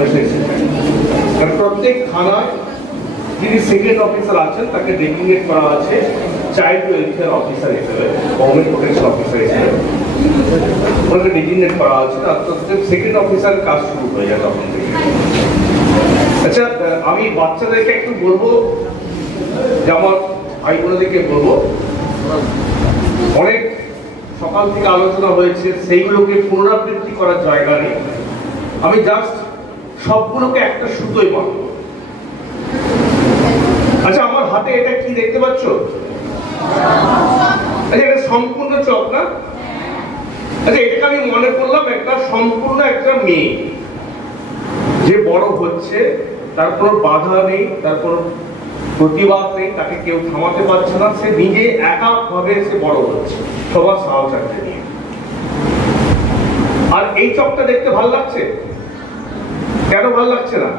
Information এসেছে। কারণ প্রত্যেক থানায় যিনি সেকেন্ড অফিসার আছেন তাকে ডেজিগনেট করা আছে চাইল্ড ওয়েলফেয়ার অফিসার হিসেবে, গভর্নমেন্ট প্রোটেকশন অফিসার হিসেবে ওনাকে ডেজিগনেট করা আছে। সেকেন্ড অফিসারের কাজ শুরু হয়ে যায় তখন থেকে। আচ্ছা, আমি বাচ্চাদেরকে একটু বলবো, যে আমার ভাই বোনদেরকে বলবো, অনেক সকাল থেকে আলোচনা হয়েছে, সেইগুলোকে পুনরাবৃত্তি করার জায়গা নেই। আমি জাস্ট সবগুলোকে একটা সুতোয় বাঁধবো। আচ্ছা, আমার হাতে এটা কি দেখতে পাচ্ছ? আচ্ছা, এটা সম্পূর্ণ চক না? আচ্ছা, এটাকে আমি মনে করলাম একটা সম্পূর্ণ একটা মেয়ে, যে বড় হচ্ছে, তার কোনো বাধা নেই, তার কোনো প্রতিবাদ নেই, তাকে কেউ থামাতে পারছে না, সে নিজে একাভাবে সে বড় হচ্ছে সবার সাহায্য নিয়ে। আর এই চকটা দেখতে ভাল লাগছে। কেন ভাল লাগছে না?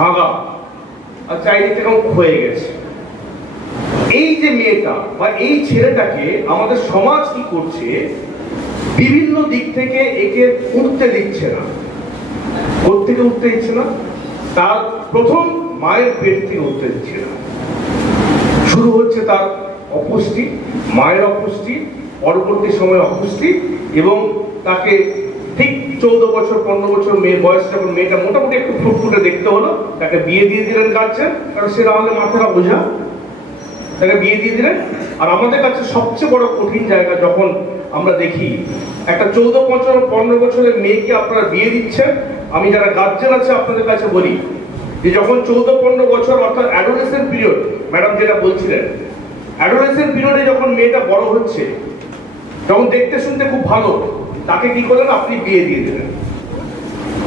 ভাঙা আর চারিদিক থেকে ক্ষয়ে গেছে। এই যে মেয়েটা বা এই ছেলেটাকে আমাদের সমাজ কি করছে, বিভিন্ন দিক থেকে একে উঠতে দিচ্ছে না। কোত্থেকে উঠতে দিচ্ছে না? তার প্রথম মায়ের পেট থেকে উঠতে দিচ্ছে না। শুরু হচ্ছে তার অপুষ্টি, মায়ের অপুষ্টি, পরবর্তী সময়ে অপুষ্টি, এবং তাকে ঠিক 14 বছর 15 বছর মেয়ে বয়স যখন মেয়েটা মোটামুটি একটু ফুটফুটে দেখতে হলো, তাকে বিয়ে দিয়ে দিলেন গার্জেন, কারণ সে আমাদের মাথাটা বোঝা, তাকে বিয়ে দিয়ে দিলেন। আর আমাদের কাছে সবচেয়ে বড় কঠিন জায়গা যখন আমরা দেখি একটা 14 বছর 15 বছরের মেয়েকে আপনারা বিয়ে দিচ্ছেন, আমি যারা গার্জেন আছে আপনাদের কাছে বলি যে যখন 14-15 বছর অর্থাৎ অ্যাডোলেসেন্ট পিরিয়ড, ম্যাডাম যেটা বলছিলেন, অ্যাডোলেসেন্ট পিরিয়ডে যখন মেয়েটা বড় হচ্ছে, যখন দেখতে শুনতে খুব ভালো, তাকে কি করলেন? আপনি বিয়ে দিয়ে দিলেন।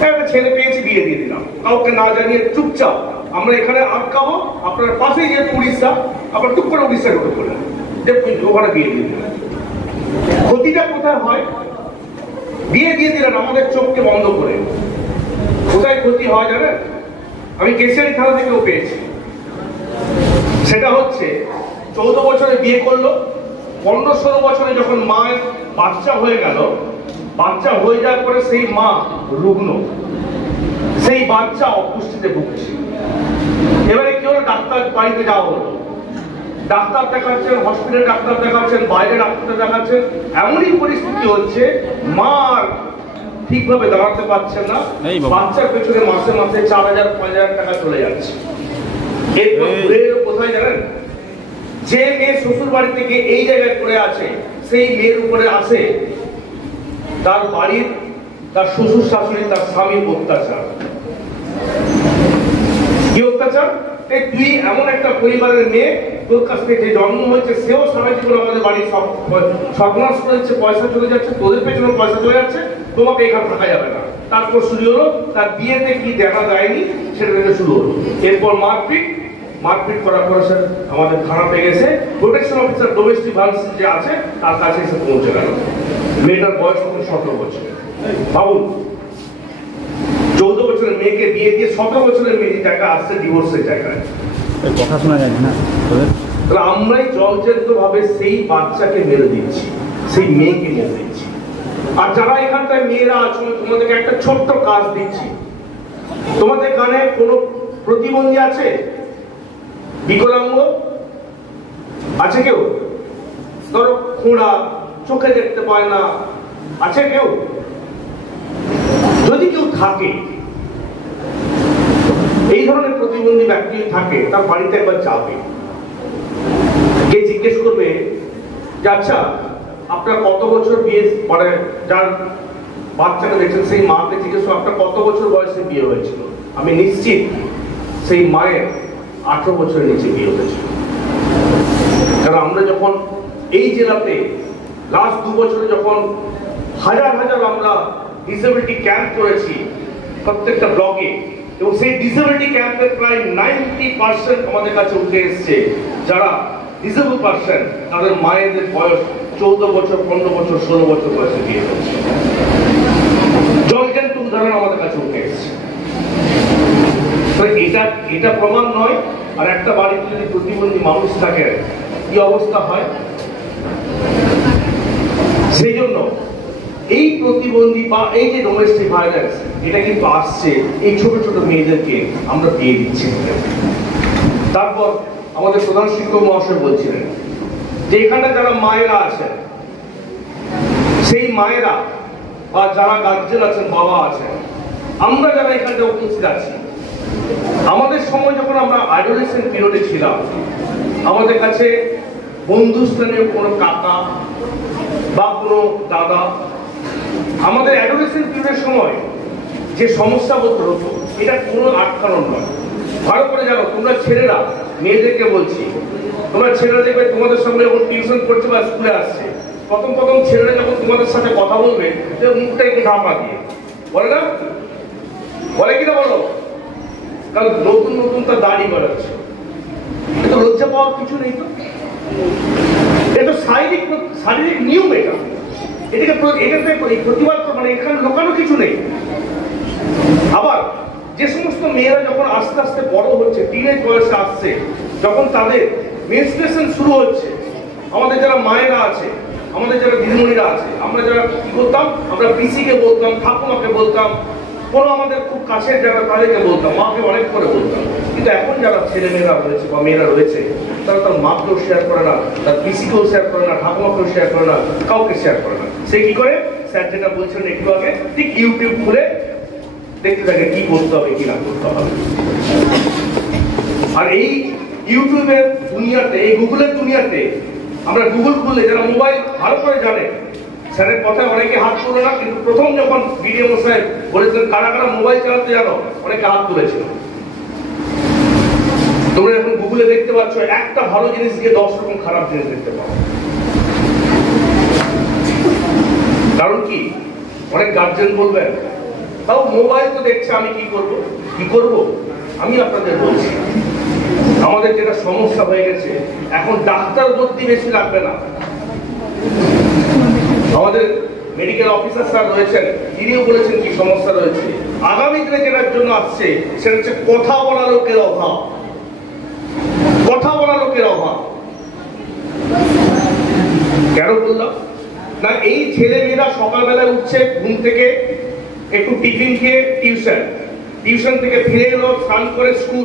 একটা ছেলে পেয়েছি, বিয়ে দিয়ে দিলাম, কাউকে না জানিয়ে চুপচাপ। আমরা এখানে আটকাবো, আপনার পাশেই যেহেতু উড়িষ্যা, আবার টুক করে উড়িষ্যায় ঢুকে পড়লেন, যে ওখানে বিয়ে দিয়ে দিলেন। ক্ষতিটা কোথায় হয়? বিয়ে দিয়ে দিলেন আমাদের চোখকে বন্ধ করে। কোথায় ক্ষতি হয় জানেন? আমি কেশিয়ারি থানা থেকেও পেয়েছি। সেটা হচ্ছে 14 বছরে বিয়ে করলো, 15-16 বছরে যখন মায়ের বাচ্চা হয়ে গেল, বাচ্চা হয়ে যাওয়ার পরে সেই মা রুগ্ন, সেই বাচ্চা অপুষ্টিতে ভুগছে। এবারে কি হলো? ডাক্তার বাড়িতে যাওয়া হলো, ডাক্তার দেখাচ্ছেন, হসপিটালে ডাক্তার দেখাচ্ছেন, বাইরে ডাক্তার দেখাচ্ছেন, এমনই পরিস্থিতি হচ্ছে মার ঠিকভাবে দাঁড়াতে পারছেন না, বাচ্চার পেছনে মাসে মাসে 4,000-5,000 টাকা চলে যাচ্ছে। এরপর কোথায় জানেন? যে মেয়ে শ্বশুর বাড়ি থেকে এই জায়গায় পড়ে আছে, সেই মেয়ের উপরে আসে তার বাড়ির, তার শ্বশুর শাশুড়ি, তার স্বামীর অত্যাচার। কি অত্যাচার? তুই এমন একটা পরিবারের মেয়ে, তোর কাছ থেকে যে জন্ম হয়েছে, সেও সারা জীবন আমাদের বাড়ির সর্বনাশ করেছে, পয়সা চলে যাচ্ছে, তোদের পেছনে পয়সা চলে যাচ্ছে, তোমাকে এখানে থাকা যাবে না। তারপর শুরু হলো তার বিয়েতে কি দেখা যায়নি সেটা থেকে শুরু হলো। এরপর মারপিট করার পরে স্যার আমাদের থানাতে গেছে, প্রোটেকশন অফিসার ডোমেস্টিক ভায়োলেন্স যে আছে তার কাছে এসে পৌঁছে গেল। মেয়েটার বয়স তখন 17 বছর। ভাবুন, 14 বছরের মেয়েকে বিয়ে দিয়ে 17 বছরের মেয়ে টাকা আসছে ডিভোর্সের জায়গায়। কথা শোনা যায় না। তাহলে আমরাই জলজন্ত ভাবে সেই বাচ্চাকে মেরে দিচ্ছি, সেই মেয়েকে মেরে দিচ্ছি। আর যারা এখানটায় মেয়েরা আছো, তোমাদেরকে একটা ছোট্ট কাজ দিচ্ছি। তোমাদের কানে কোনো প্রতিবন্ধী আছে? বিকলাঙ্গ আছে কেউ? ধরো খোঁড়া, চোখে দেখতে পায় না, আছে কেউ? যদি কেউ থাকে, এই ধরনের প্রতিবন্ধী ব্যক্তি থাকে, তার বাড়িতে একবার যাবে, গিয়ে জিজ্ঞেস করবে যে আচ্ছা আপনার কত বছর বিয়ে, মানে যার বাচ্চাকে দেখছেন সেই মাকে জিজ্ঞেস করবে আপনার কত বছর বয়সে বিয়ে হয়েছিল। আমি নিশ্চিত সেই মায়ের 18 বছরের নিচে বিয়ে হয়েছিল। কারণ আমরা যখন এই জেলাতে লাস্ট 2 বছরে যখন হাজার হাজার আমরা ডিসেবিলিটি ক্যাম্প করেছি প্রত্যেকটা ব্লকে, এবং সেই ডিসেবিলিটি ক্যাম্পের প্রায় 90% আমাদের কাছে উঠে এসছে যারা ডিসেবল পার্সন, তাদের মায়েদের বয়স 14 বছর 15 বছর 16 বছর বয়সে বিয়ে হচ্ছে। জলজন্ত উদাহরণ আমাদের কাছে উঠে এসছে। এটা প্রমাণ নয়। আর একটা বাড়িতে যদি প্রতিবন্ধী মানুষ থাকে কি অবস্থা হয়। সেই জন্য এই প্রতিবন্ধী বা এই যে ডোমেস্টিক ভায়োলেন্স, এটা কিন্তু আসছে এই ছোট ছোট মেয়েদেরকে আমরা বিয়ে দিচ্ছি। তারপর আমাদের প্রধান শিক্ষক মহাশয় বলছিলেন যে এখানে যারা মায়েরা আছেন, সেই মায়েরা বা যারা গার্জেন আছেন, বাবা আছেন, আমরা যারা এখানে উপস্থিত আছি, আমাদের সময় যখন আমরা অ্যাডোলেসেন্ট পিরিয়ডে ছিলাম, আমাদের কাছে বন্ধুস্থানীয় কোনো কাকা বা কোনো দাদা আমাদের অ্যাডোলেসেন্ট পিরিয়ডের সময় যে সমস্যা হতো এটা কোনো আটকানোর নয়। ভালো করে জানো, তোমরা ছেলেরা, মেয়েদেরকে বলছি, তোমরা ছেলেরা দেখবে তোমাদের সঙ্গে যখন টিউশন করছে বা স্কুলে আসছে, প্রথম প্রথম ছেলেরা যখন তোমাদের সাথে কথা বলবে, মুখটা একটু ঢাকা দিয়ে বলে না, বলে কিনা বলো? কারণ নতুন নতুন তার দাড়ি বাড়াচ্ছে, এটা লজ্জা পাওয়ার কিছু নেই তো। এটা শারীরিক নিয়ম, এটাকে প্রতিবাদ, মানে এখানে লোকানো কিছু নেই। আবার যে সমস্ত মেয়েরা যখন আস্তে আস্তে বড় হচ্ছে, টিনেজ বয়সে আসছে, যখন তাদের মেনস্ট্রুয়েশন শুরু হচ্ছে, আমাদের যারা মায়েরা আছে, আমাদের যারা দিদিমণিরা আছে, আমরা যারা কি করতাম, আমরা পিসিকে বলতাম, ঠাকুমাকে বলতাম, কোনো আমাদের খুব কাছের যারা তাদেরকে বলতাম, মাকে অনেক করে বলতাম। কিন্তু এখন যারা ছেলে মেয়েরা রয়েছে বা মেয়েরা রয়েছে, তারা তার মাকেও শেয়ার করে না, তার পিসিকেও শেয়ার করে না, ঠাকুমাকেও শেয়ার করে না, কাউকে শেয়ার করে না। সে কি করে? স্যার যেটা বলছেন একটু আগে, ঠিক ইউটিউব খুলে দেখতে থাকে কি করতে হবে কি না করতে হবে। আর এই ইউটিউবের দুনিয়াতে, এই গুগলের দুনিয়াতে, আমরা গুগল খুললে, যারা মোবাইল ভালো করে জানে, স্যারের কথায় অনেকে হাত তুলে না, কিন্তু প্রথম যখন ভিডিও মশাই বলেছিলেন কারা কারা মোবাইল চালাতে জানো, অনেকে হাত তুলেছিল। তোমরা এখন গুগলে দেখতে পাচ্ছ, একটা ভালো জিনিস দিয়ে 10 রকম খারাপ জিনিস দেখতে পাও। কারণ কি? অনেক গার্জেন বলবেন, তাও মোবাইল তো দেখছে, আমি কি করব? কি করব? আমি আপনাদের বলছি, আমাদের যেটা সমস্যা হয়ে গেছে, এখন ডাক্তার ভর্তি বেশি লাগবে না। আমাদের মেডিকেল অফিসার স্যার রয়েছেন, তিনিও বলেছেন কি সমস্যা রয়েছে। আগামী দিনে যেটার জন্য আসছে, সেটা হচ্ছে কথা বলা লোকের অভাব। কথা বলা লোকের অভাব কেন বললাম না? এই ছেলে মেয়েরা সকালবেলায় উঠছে ঘুম থেকে, একটু টিফিন খেয়ে টিউশন থেকে ফিরে এলো, স্নান করে স্কুল।